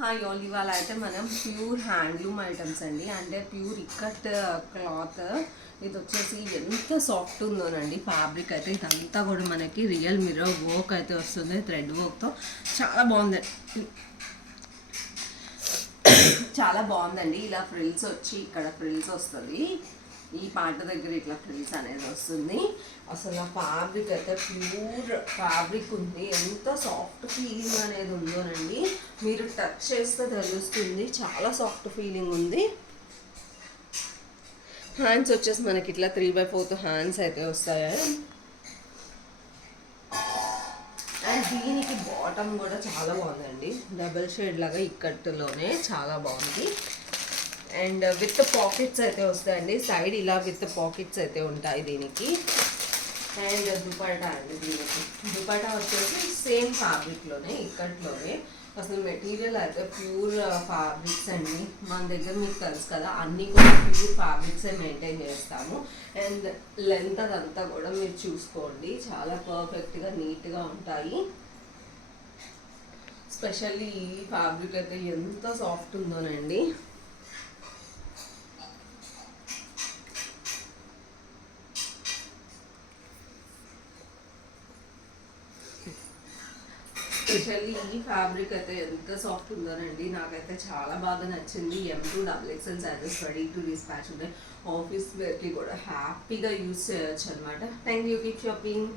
Hi all, ఇవాళ అయితే మనం ప్యూర్ హ్యాండ్లూమ్ ఐటమ్స్ అండి, అంటే ప్యూర్ ఇక్కట్ క్లాత్. ఇది వచ్చేసి ఎంత సాఫ్ట్ ఉందోనండి ఫ్యాబ్రిక్ అయితే. ఇదంతా కూడా మనకి రియల్ మిర్రర్ వర్క్ అయితే వస్తుంది, థ్రెడ్ వర్క్తో. చాలా బాగుంది, చాలా బాగుందండి. ఇలా ఫ్రిల్స్ వచ్చి ఇక్కడ ఫ్రిల్స్ వస్తుంది, ఈ పార్ట్ దగ్గర ఇట్లా ఫ్రిల్స్ అనేది వస్తుంది. అసలు ఆ ఫ్యాబ్రిక్ అయితే ప్యూర్ ఫ్యాబ్రిక్ ఉంది, ఎంత సాఫ్ట్ ఫీలింగ్ అనేది ఉందోనండి. మీరు టచ్ చేస్తే తెలుస్తుంది, చాలా సాఫ్ట్ ఫీలింగ్ ఉంది. హ్యాండ్స్ వచ్చేసి మనకి ఇట్లా 3/4 హ్యాండ్స్ అయితే వస్తాయి. అండ్ దీనికి బాటమ్ కూడా చాలా బాగుందండి, డబుల్ షేడ్ లాగా ఇక్కట్టులోనే చాలా బాగుంది. అండ్ విత్ పాకెట్స్ అయితే వస్తాయండి, సైడ్ ఇలా విత్ పాకెట్స్ అయితే ఉంటాయి దీనికి. అండ్ దుపట్టా అండి, దీనికి దుపట్టా వచ్చేసి సేమ్ ఫ్యాబ్రిక్లోనే ఇక్కట్లోనే. అసలు మెటీరియల్ అయితే ప్యూర్ ఫ్యాబ్రిక్స్ అండి. మన దగ్గర మీకు తెలుసు కదా, అన్నీ కూడా ప్యూర్ ఫ్యాబ్రిక్సే మెయింటైన్ చేస్తాము. అండ్ లెంత్ అదంతా కూడా మీరు చూసుకోండి, చాలా పర్ఫెక్ట్గా నీట్గా ఉంటాయి. స్పెషల్లీ ఈ ఫ్యాబ్రిక్ అయితే ఎంత సాఫ్ట్ ఉందోనండి. స్పెషల్లీ ఈ ఫ్యాబ్రిక్ అయితే ఎంత సాఫ్ట్ ఉందోనండి, నాకైతే చాలా బాగా నచ్చింది. M2 XXL sizes ready to dispatch ఉన్నాయి. ఆఫీస్ వేర్కి కూడా హ్యాపీగా యూస్ చేయొచ్చు అనమాట. Thank you, keep shopping.